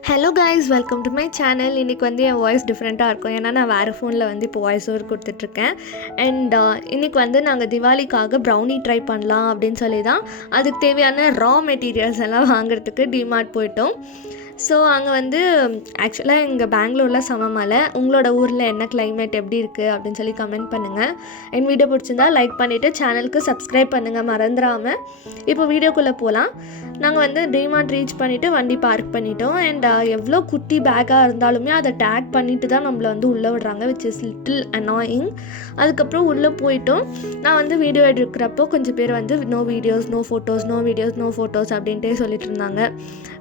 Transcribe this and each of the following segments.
Hello guys, welcome to my channel. இன்றைக்கி வந்து என் voice டிஃப்ரெண்ட்டாக இருக்கும். ஏன்னா நான் வேறு ஃபோனில் வந்து இப்போ வாய்ஸ் ஓவர் கொடுத்துட்ருக்கேன். அண்ட் இன்றைக்கி வந்து நாங்கள் திவாலிக்காக ப்ரௌனி ட்ரை பண்ணலாம் அப்படின்னு சொல்லி தான் அதுக்கு தேவையான ரா மெட்டீரியல்ஸ் எல்லாம் வாங்குறதுக்கு டிமார்ட் போயிட்டோம். ஸோ அங்கே வந்து ஆக்சுவலாக எங்கள் பெங்களூரில் செம மழை. உங்களோட ஊரில் என்ன கிளைமேட் எப்படி இருக்குது அப்படின்னு சொல்லி கமெண்ட் பண்ணுங்கள். என் வீடியோ பிடிச்சிருந்தா லைக் பண்ணிவிட்டு சேனலுக்கு சப்ஸ்கிரைப் பண்ணுங்கள் மறந்துடாமல். இப்போ வீடியோக்குள்ளே போகலாம். நாங்கள் வந்து டிமார்ட் ரீச் பண்ணிவிட்டு வண்டி பார்க் பண்ணிட்டோம். அண்ட் எவ்வளோ குட்டி பேக்காக இருந்தாலுமே அதை டேக் பண்ணிவிட்டு தான் நம்மளை வந்து உள்ளே விடுறாங்க, விச் இஸ் லிட்டில் அனாயிங். அதுக்கப்புறம் உள்ளே போயிட்டோம். நான் வந்து வீடியோ எடுக்கிறப்போ கொஞ்சம் பேர் வந்து நோ வீடியோஸ் நோ ஃபோட்டோஸ் அப்படின்ட்டே சொல்லிட்டு இருந்தாங்க.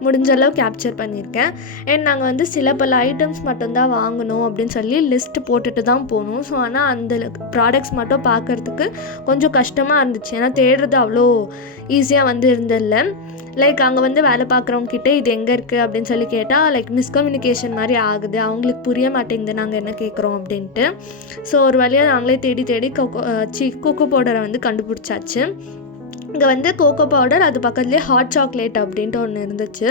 முடிஞ்சளவு கேப்சர் பண்ணியிருக்கேன். அண்ட் நாங்கள் வந்து சில பல ஐட்டம்ஸ் மட்டும்தான் வாங்கணும் அப்படின்னு சொல்லி லிஸ்ட் போட்டுட்டு தான் போகணும். ஸோ ஆனால் அந்த ப்ராடக்ட்ஸ் மட்டும் பார்க்குறதுக்கு கொஞ்சம் கஷ்டமாக இருந்துச்சு. ஏன்னா தேடுறது அவ்வளோ ஈஸியாக வந்து இருந்தில்லை. லைக் அங்கே வந்து வேலை பார்க்குறவங்கக்கிட்ட இது எங்கே இருக்குது அப்படின்னு சொல்லி கேட்டால் லைக் மிஸ்கம்யூனிகேஷன் மாதிரி ஆகுது. அவங்களுக்கு புரிய மாட்டேங்குது நாங்கள் என்ன கேட்குறோம் அப்படின்ட்டு. ஸோ ஒரு வழியாக நாங்களே தேடி கோகோ பவுடரை வந்து கண்டுபிடிச்சாச்சு. இங்கே வந்து கோகோ பவுடர், அது பக்கத்துலேயே ஹாட் சாக்லேட் அப்படின்ட்டு ஒன்று இருந்துச்சு.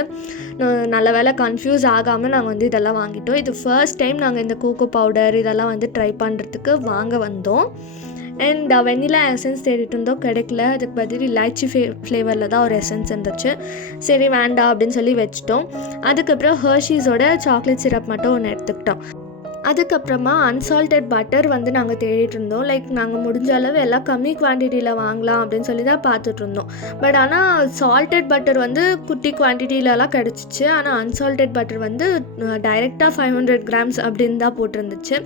நல்ல வேலை கன்ஃபியூஸ் ஆகாமல் நாங்கள் வந்து இதெல்லாம் வாங்கிட்டோம். இது ஃபர்ஸ்ட் டைம் நாங்கள் இந்த கோகோ பவுடர் இதெல்லாம் வந்து ட்ரை பண்ணுறதுக்கு வாங்க வந்தோம். அண்ட் வெண்ணிலா எசன்ஸ் தேடிட்டு இருந்தோம், கிடைக்கல. அதுக்கு பதில் இலாய்ச்சி ஃப்ளேவரில் தான் ஒரு எசன்ஸ் இருந்துச்சு. சரி வேண்டாம் அப்படின்னு சொல்லி வச்சுட்டோம். அதுக்கப்புறம் ஹர்ஷீஸோட சாக்லேட் சிரப் மட்டும் ஒன்று எடுத்துக்கிட்டோம். அதுக்கப்புறமா அன்சால்டட் பட்டர் வந்து நாங்கள் தேடிட்டு இருந்தோம். லைக் நாங்கள் முடிஞ்ச அளவு எல்லாம் கம்மி குவான்டிட்டியில் வாங்கலாம் அப்படின்னு சொல்லி தான் பார்த்துட்டு இருந்தோம். பட் ஆனால் சால்டட் பட்டர் வந்து குட்டி குவான்டிட்டியிலலாம் கிடச்சிச்சு. ஆனால் அன்சால்டட் பட்டர் வந்து டைரெக்டாக 500 கிராம்ஸ் அப்படின்னு தான் போட்டிருந்துச்சு.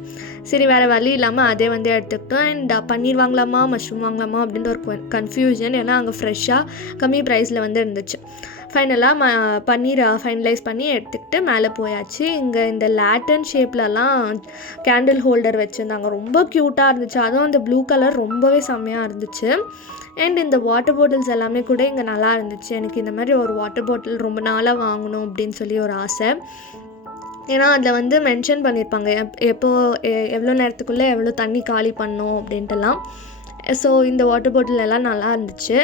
சரி வேறு வழி இல்லாமல் அதே வந்து எடுத்துக்கிட்டோம். அண்ட் பன்னீர் வாங்கலாமா மஷ்ரூம் வாங்கலாமா அப்படின்ற ஒரு கன்ஃபியூஷன். ஏன்னா அங்கே ஃப்ரெஷ்ஷாக கம்மி ப்ரைஸில் வந்து இருந்துச்சு. ஃபைனலாக பன்னீர் ஃபைனலைஸ் பண்ணி எடுத்துக்கிட்டு மேலே போயாச்சு. இங்கே இந்த லேட்டன் ஷேப்லலாம் கேண்டில் ஹோல்டர் வச்சுருந்தாங்க, ரொம்ப க்யூட்டாக இருந்துச்சு. அதுவும் அந்த ப்ளூ கலர் ரொம்பவே செம்மையாக இருந்துச்சு. அண்ட் இந்த வாட்டர் பாட்டில்ஸ் எல்லாமே கூட இங்கே நல்லா இருந்துச்சு. எனக்கு இந்த மாதிரி ஒரு வாட்டர் பாட்டில் ரொம்ப நாளாக வாங்கணும் அப்படின்னு சொல்லி ஒரு ஆசை. ஏன்னா அதில் வந்து மென்ஷன் பண்ணியிருப்பாங்க எவ்வளோ நேரத்துக்குள்ளே எவ்வளோ தண்ணி காலி பண்ணணும் அப்படின்ட்டுலாம். ஸோ இந்த வாட்டர் பாட்டில் எல்லாம் நல்லா இருந்துச்சு.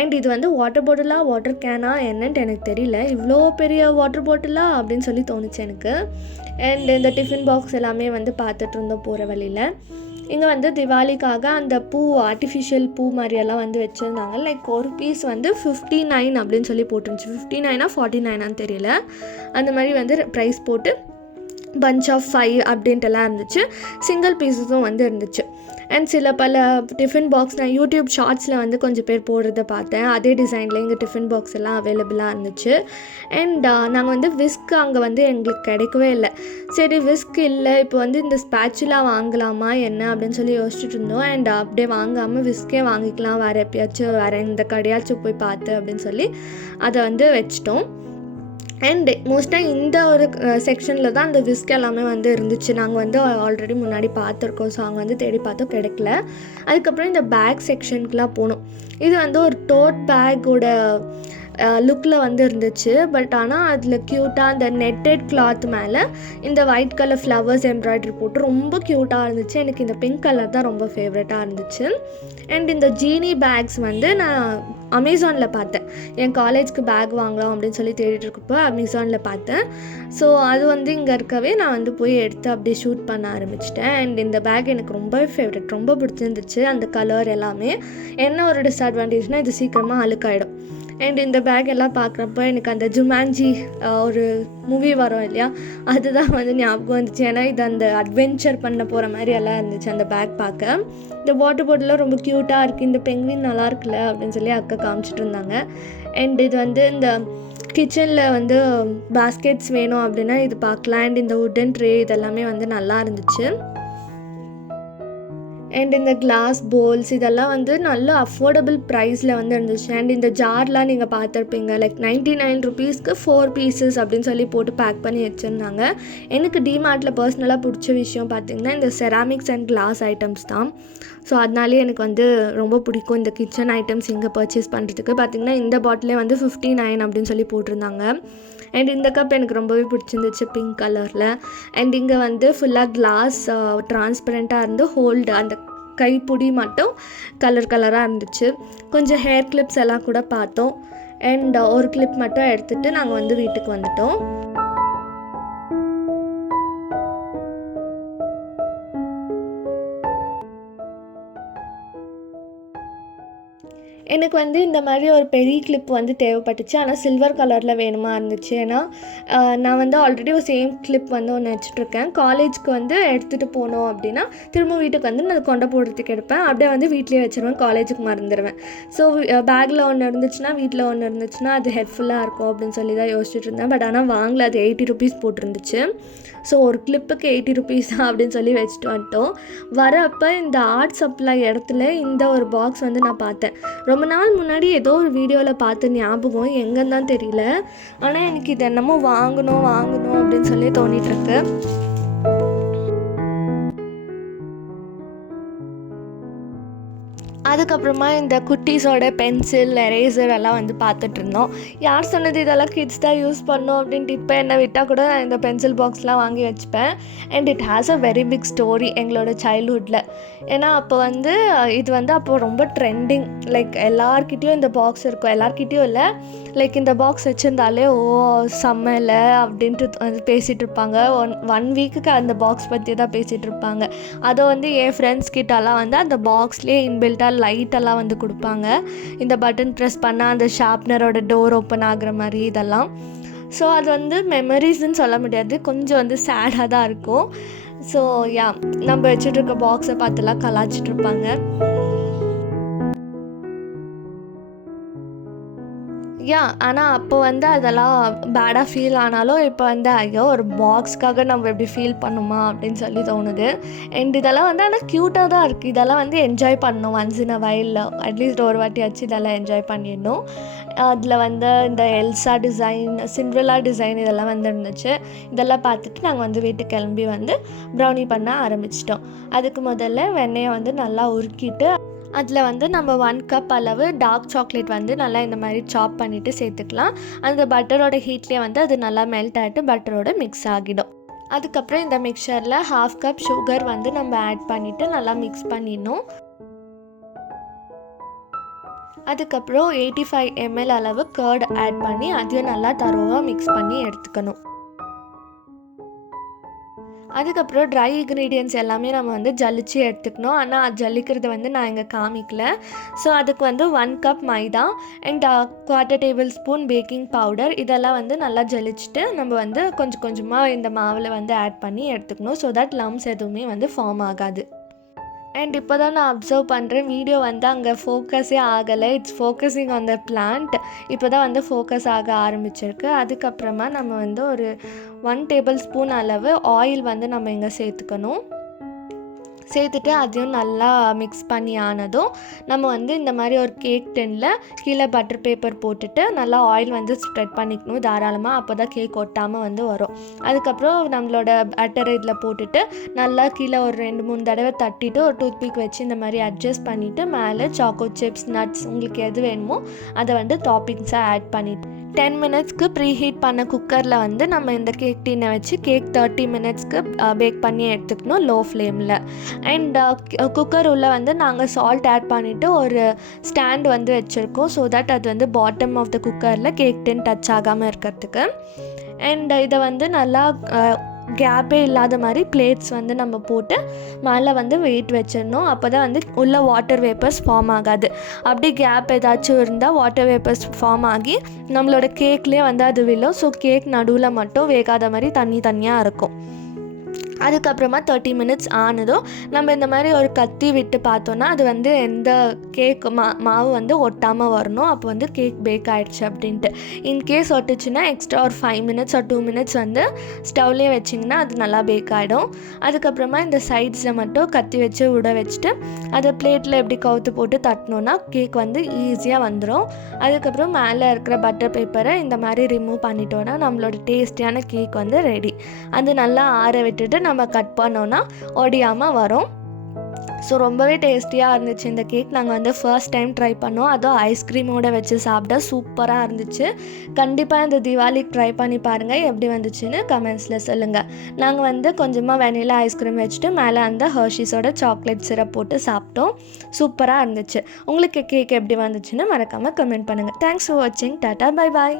அண்ட் இது வந்து வாட்டர் பாட்டிலா வாட்டர் கேனா என்னன்ட்டு எனக்கு தெரியல. இவ்வளோ பெரிய வாட்டர் பாட்டிலா அப்படின்னு சொல்லி தோணுச்சு எனக்கு. அண்ட் இந்த டிஃபன் பாக்ஸ் எல்லாமே வந்து பார்த்துட்டு இருந்தோம் போகிற வழியில். இங்கே வந்து திவாலிக்காக அந்த பூ ஆர்டிஃபிஷியல் பூ மாதிரியெல்லாம் வந்து வச்சுருந்தாங்க. லைக் ஒரு பீஸ் வந்து 59 அப்படின்னு சொல்லி போட்டுருந்துச்சு. 59 49 தெரியல. அந்த மாதிரி வந்து ப்ரைஸ் போட்டு பஞ்ச் ஆஃப் 5 அப்படின்ட்டுலாம் இருந்துச்சு. சிங்கிள் பீஸஸும் வந்து இருந்துச்சு. அண்ட் சில பல டிஃபன் பாக்ஸ் நான் யூடியூப் ஷார்ட்ஸில் வந்து கொஞ்சம் பேர் போடுறத பார்த்தேன். அதே டிசைனில் இங்கே டிஃபன் பாக்ஸ் எல்லாம் அவைலபிளாக இருந்துச்சு. அண்ட் நாங்கள் வந்து விஸ்க் அங்கே வந்து எங்களுக்கு கிடைக்கவே இல்லை. சரி விஸ்க் இல்லை, இப்போ வந்து இந்த ஸ்பேச்சுலாம் வாங்கலாமா என்ன அப்படின்னு சொல்லி யோசிச்சுட்டு இருந்தோம். அண்ட் அப்படியே வாங்காமல் விஸ்கே வாங்கிக்கலாம், வேறு எப்பயாச்சும் வேறு எந்த கடையாச்சும் போய் பார்த்து அப்படின்னு சொல்லி அதை வந்து வச்சிட்டோம். அண்ட் மோஸ்ட்டாக இந்த ஒரு செக்ஷனில் தான் அந்த விஸ்க் எல்லாமே வந்து இருந்துச்சு. நாங்கள் வந்து ஆல்ரெடி முன்னாடி பார்த்துருக்கோம். ஸோ அங்கே வந்து தேடி பார்த்தோம், கிடைக்கல. அதுக்கப்புறம் இந்த பேக் செக்ஷனுக்குலாம் போனோம். இது வந்து ஒரு டோட் பேக்கோட லுக்கில் வந்து இருந்துச்சு. பட் ஆனால் அதில் க்யூட்டாக அந்த நெட்டட் கிளாத் மேலே இந்த ஒயிட் கலர் ஃப்ளவர்ஸ் எம்ப்ராய்டரி போட்டு ரொம்ப க்யூட்டாக இருந்துச்சு. எனக்கு இந்த பிங்க் கலர் தான் ரொம்ப ஃபேவரட்டாக இருந்துச்சு. அண்ட் இந்த ஜீனி பேக்ஸ் வந்து நான் அமேசானில் பார்த்தேன். என் காலேஜ்க்கு பேக் வாங்கலாம் அப்படின்னு சொல்லி தேடிட்டு இருக்கப்போ அமேசானில் பார்த்தேன். ஸோ அது வந்து இங்கே இருக்கவே நான் வந்து போய் எடுத்து அப்படியே ஷூட் பண்ண ஆரம்பிச்சிட்டேன். அண்ட் இந்த பேக் எனக்கு ரொம்ப ஃபேவரட், ரொம்ப பிடிச்சிருந்துச்சு. அந்த கலர் எல்லாமே. என்ன ஒரு டிஸ்அட்வான்டேஜ்னால் இது சீக்கிரமாக அழுக்காயிடும். அண்ட் இந்த பேக் எல்லாம் பார்க்குறப்ப எனக்கு அந்த ஜுமான்ஜி ஒரு மூவி வரும் இல்லையா, அதுதான் வந்து ஞாபகம் வந்துச்சு. ஏன்னா இது அந்த அட்வென்ச்சர் பண்ண போகிற மாதிரி எல்லாம் இருந்துச்சு அந்த பேக் பார்க்க. இந்த வாட்டர் பாட்டிலாம் ரொம்ப க்யூட்டாக இருக்குது, இந்த பெங்குவின் நல்லா இருக்குல்ல அப்படின்னு சொல்லி அக்கா காமிச்சிட்டு இருந்தாங்க. அண்ட் இது வந்து இந்த கிச்சனில் வந்து பாஸ்கெட்ஸ் வேணும் அப்படின்னா இது பார்க்கலாம். அண்ட் இந்த வுட்டன் ட்ரே இதெல்லாமே வந்து நல்லா இருந்துச்சு. அண்ட் இந்த கிளாஸ் போல்ஸ் இதெல்லாம் வந்து நல்ல அஃபோர்டபுள் ப்ரைஸில் வந்து இருந்துச்சு. அண்ட் இந்த ஜார்லாம் நீங்கள் பார்த்துருப்பீங்க, லைக் 99 ருபீஸ்க்கு 4 பீசஸ் அப்படின்னு சொல்லி போட்டு பேக் பண்ணி வச்சுருந்தாங்க. எனக்கு டிமார்ட்டில் பர்சனலாக பிடிச்ச விஷயம் பார்த்திங்கன்னா இந்த செராமிக்ஸ் அண்ட் கிளாஸ் ஐட்டம்ஸ் தான். ஸோ அதனாலே எனக்கு வந்து ரொம்ப பிடிக்கும் இந்த கிச்சன் ஐட்டம்ஸ் இங்கே பர்ச்சேஸ் பண்ணுறதுக்கு. பார்த்திங்கன்னா இந்த பாட்டிலே வந்து 59 அப்படின்னு சொல்லி போட்டிருந்தாங்க. அண்ட் இந்த கப் எனக்கு ரொம்பவே பிடிச்சிருந்துச்சு பிங்க் கலரில். அண்ட் இங்கே வந்து ஃபுல்லாக கிளாஸ் ட்ரான்ஸ்பரண்ட்டாக இருந்து ஹோல்டு அந்த கைப்பிடி மட்டும் கலராக இருந்துச்சு. கொஞ்சம் ஹேர் கிளிப்ஸ் எல்லாம் கூட பார்த்தோம். அண்ட் ஒரு கிளிப் மட்டும் எடுத்துகிட்டு நாங்கள் வந்து வீட்டுக்கு வந்துட்டோம். எனக்கு வந்து இந்த மாதிரி ஒரு பெரிய கிளிப் வந்து தேவைப்பட்டுச்சு. ஆனால் சில்வர் கலரில் வேணுமா இருந்துச்சு. ஏன்னா நான் வந்து ஆல்ரெடி ஒரு சேம் கிளிப் வந்து ஒன்று வச்சுட்ருக்கேன். காலேஜ்க்கு வந்து எடுத்துகிட்டு போனோம் அப்படின்னா திரும்ப வீட்டுக்கு வந்து நான் கொண்டு போகிறதுக்கு எடுப்பேன். அப்படியே வந்து வீட்லேயே வச்சுருவேன், காலேஜுக்கு மறந்துடுவேன். ஸோ பேக்கில் ஒன்று இருந்துச்சுன்னா வீட்டில் ஒன்று இருந்துச்சுன்னா அது ஹெல்ப்ஃபுல்லாக இருக்கும் அப்படின்னு சொல்லி தான் யோசிச்சுட்டு இருந்தேன். பட் ஆனால் வாங்கல, அது 80 rupees போட்டிருந்துச்சு. ஸோ ஒரு கிளிப்புக்கு 80 rupees அப்படின்னு சொல்லி வச்சுட்டு வந்துட்டோம். வரப்போ இந்த ஆர்ட் சப்ளை இடத்துல இந்த ஒரு பாக்ஸ் வந்து நான் பார்த்தேன். ரொம்ப நாள் முன்னாடி ஏதோ ஒரு வீடியோவில் பார்த்த ஞாபகம், எங்கன்னு தான் தெரியல. ஆனால் எனக்கு இது என்னமோ வாங்கணும் அப்படின்னு சொல்லி தோணிகிட்ருக்கு. அதுக்கப்புறமா இந்த குட்டீஸோட பென்சில், எரேசர் எல்லாம் வந்து பார்த்துட்ருந்தோம். யார் சொன்னது இதெல்லாம் கிட்ஸ் தான் யூஸ் பண்ணோம் அப்படின்ட்டு. இப்போ என்னை விட்டால் கூட நான் இந்த பென்சில் பாக்ஸ்லாம் வாங்கி வச்சுப்பேன். And it has a very big story எங்களோட சைல்ட்ஹுட்டில். ஏன்னா அப்போ வந்து இது வந்து அப்போ ரொம்ப ட்ரெண்டிங். லைக் எல்லார்கிட்டேயும் இந்த பாக்ஸ் இருக்கும். எல்லார்கிட்டேயும் இல்லை, லைக் இந்த பாக்ஸ் வச்சுருந்தாலே செம்மல அப்படின்ட்டு வந்து பேசிகிட்டு இருப்பாங்க. ஒன் வீக்குக்கு அந்த பாக்ஸ் பற்றி தான் பேசிகிட்டு இருப்பாங்க. அதை வந்து என் ஃப்ரெண்ட்ஸ் கிட்டலாம் வந்து அந்த பாக்ஸ்லேயே இன்பில்ட்டாக லைட்டெல்லாம் வந்து கொடுப்பாங்க. இந்த பட்டன் ப்ரெஸ் பண்ணால் அந்த ஷார்ப்னரோட டோர் ஓப்பன் ஆகுற மாதிரி இதெல்லாம். ஸோ அது வந்து மெமரிஸ்ன்னு சொல்ல முடியாது, கொஞ்சம் வந்து சேடாக தான் இருக்கும். ஸோ நம்ம வச்சுட்ருக்க பாக்ஸை பார்த்துலாம் கலாச்சிட்ருப்பாங்க. ஆனால் அப்போ வந்து அதெல்லாம் பேடாக ஃபீல் ஆனாலும் இப்போ வந்து ஐயோ ஒரு பாக்ஸ்க்காக நம்ம எப்படி ஃபீல் பண்ணுமா அப்படின்னு சொல்லி தோணுது. அண்ட் இதெல்லாம் வந்து ஆனால் க்யூட்டாக தான் இருக்குது. இதெல்லாம் வந்து என்ஜாய் பண்ணணும் ஒன்ஸ் இன் அ வைல்ல. அட்லீஸ்ட் ஒரு வாட்டியாச்சு இதெல்லாம் என்ஜாய் பண்ணிடணும். அதில் வந்து இந்த எல்சா டிசைன், சிண்ட்ரெல்லா டிசைன் இதெல்லாம் வந்து இருந்துச்சு. இதெல்லாம் பார்த்துட்டு நாங்கள் வந்து வீட்டுக்கு கிளம்பி வந்து ப்ரௌனி பண்ண ஆரம்பிச்சிட்டோம். அதுக்கு முதல்ல வெண்ணெயை வந்து நல்லா உருக்கிட்டு அதில் வந்து நம்ம 1 cup அளவு டார்க் சாக்லேட் வந்து நல்லா இந்த மாதிரி சாப் பண்ணிவிட்டு சேர்த்துக்கலாம். அந்த பட்டரோட ஹீட்லேயே வந்து அது நல்லா மெல்ட் ஆகிட்டு பட்டரோட மிக்ஸ் ஆகிடும். அதுக்கப்புறம் இந்த மிக்சரில் 1/2 cup சுகர் வந்து நம்ம ஆட் பண்ணிவிட்டு நல்லா மிக்ஸ் பண்ணிடணும். அதுக்கப்புறம் 85 ml அளவு கர்ட் ஆட் பண்ணி அதையும் நல்லா தரோவாக மிக்ஸ் பண்ணி எடுத்துக்கணும். அதுக்கப்புறம் ட்ரை இன்க்ரீடியன்ட்ஸ் எல்லாமே நம்ம வந்து ஜலிச்சு எடுத்துக்கணும். ஆனால் அது ஜல்லிக்கிறது வந்து நான் இங்கே காமிக்கல. ஸோ அதுக்கு வந்து 1 cup maida and 1/4 tablespoon baking powder இதெல்லாம் வந்து நல்லா ஜலிச்சுட்டு நம்ம வந்து கொஞ்சம் கொஞ்சமாக இந்த மாவில் வந்து ஆட் பண்ணி எடுத்துக்கணும். ஸோ தட் லம்ஸ் எதுவுமே வந்து ஃபார்ம் ஆகாது. அண்ட் இப்போ தான் நான் அப்சர்வ் பண்ணுறேன், வீடியோ வந்து அங்கே ஃபோக்கஸே ஆகலை. It's focusing on the plant. இப்போ தான் வந்து ஃபோக்கஸ் ஆக ஆரம்பிச்சிருக்கு. அதுக்கப்புறமா நம்ம வந்து ஒரு 1 tablespoon அளவு ஆயில் வந்து நம்ம இங்கே சேர்த்துக்கணும். சேர்த்துட்டு அதையும் நல்லா மிக்ஸ் பண்ணி ஆனதும் நம்ம வந்து இந்த மாதிரி ஒரு கேக் டின்னில் கீழே பட்டர் பேப்பர் போட்டுட்டு நல்லா ஆயில் வந்து ஸ்ப்ரெட் பண்ணிக்கணும் தாராளமாக. அப்போ தான் கேக் ஒட்டாமல் வந்து வரும். அதுக்கப்புறம் நம்மளோட பட்டர் இதில் போட்டுட்டு நல்லா கீழே ஒரு 2-3 தடவை தட்டிட்டு ஒரு டூத்பிக் வச்சு இந்த மாதிரி அட்ஜஸ்ட் பண்ணிவிட்டு மேலே சாக்கோ சிப்ஸ், நட்ஸ் உங்களுக்கு எது வேணுமோ அதை வந்து டாப்பிங்ஸாக ஆட் பண்ணிவிட்டு 10 minutesக்கு ப்ரீ ஹீட் பண்ண குக்கரில் வந்து நம்ம இந்த கேக் டீனை வச்சு கேக் 30 minutesக்கு பேக் பண்ணி எடுத்துக்கணும் லோ ஃப்ளேமில். அண்ட் குக்கர் உள்ள வந்து நாங்கள் சால்ட் ஆட் பண்ணிவிட்டு ஒரு ஸ்டாண்ட் வந்து வச்சுருக்கோம். ஸோ தட் அது வந்து பாட்டம் ஆஃப் த குக்கரில் கேக் டின் டச் ஆகாமல் இருக்கிறதுக்கு. அண்ட் இதை வந்து நல்லா கேப்பே இல்லாத மாதிரி பிளேட்ஸ் வந்து நம்ம போட்டு மேலே வந்து வெயிட் வச்சிடணும். அப்போ தான் வந்து உள்ள வாட்டர் வேப்பர்ஸ் ஃபார்ம் ஆகாது. அப்படி கேப் ஏதாச்சும் இருந்தால் வாட்டர் வேப்பர்ஸ் ஃபார்ம் ஆகி நம்மளோட கேக்லேயே வந்து அது விழும். ஸோ கேக் நடுவில் மட்டும் வேகாத மாதிரி தனியாக இருக்கும். அதுக்கப்புறமா 30 minutes ஆனதும் நம்ம இந்த மாதிரி ஒரு கத்தி விட்டு பார்த்தோன்னா அது வந்து எந்த கேக் மாவு வந்து ஒட்டாமல் வரணும். அப்போ வந்து கேக் பேக் ஆகிடுச்சு அப்படின்ட்டு. இன்கேஸ் ஒட்டுச்சுன்னா எக்ஸ்ட்ரா ஒரு 5 minutes or 2 minutes வந்து ஸ்டவ்லேயே வச்சிங்கன்னா அது நல்லா பேக் ஆகிடும். அதுக்கப்புறமா இந்த சைட்ஸில் மட்டும் கத்தி வச்சு விட வச்சுட்டு அதை பிளேட்டில் எப்படி கவுத்து போட்டு தட்டினோன்னா கேக் வந்து ஈஸியாக வந்துடும். அதுக்கப்புறம் மேலே இருக்கிற பட்டர் பேப்பரை இந்த மாதிரி ரிமூவ் பண்ணிட்டோன்னா நம்மளோட டேஸ்டியான கேக் வந்து ரெடி. அது நல்லா ஆற விட்டுட்டு நம்ம கட் பண்ணோன்னா ஒடியாமல் வரும். ஸோ ரொம்பவே டேஸ்டியாக இருந்துச்சு இந்த கேக். நாங்கள் வந்து ஃபர்ஸ்ட் டைம் ட்ரை பண்ணோம். அதுவும் ஐஸ்கிரீமோடு வச்சு சாப்பிட்டா சூப்பராக இருந்துச்சு. கண்டிப்பாக இந்த தீபாவளிக்கு ட்ரை பண்ணி பாருங்கள், எப்படி வந்துச்சுன்னு கமெண்ட்ஸில் சொல்லுங்கள். நாங்கள் வந்து கொஞ்சமாக வெனிலா ஐஸ்கிரீம் வச்சுட்டு மேலே அந்த ஹர்ஷீஸோட சாக்லேட் சிரப் போட்டு சாப்பிட்டோம். சூப்பராக இருந்துச்சு. உங்களுக்கு கேக் எப்படி வந்துச்சுன்னு மறக்காமல் கமெண்ட் பண்ணுங்கள். தேங்க்ஸ் ஃபார் வாட்சிங். Tata, bye bye.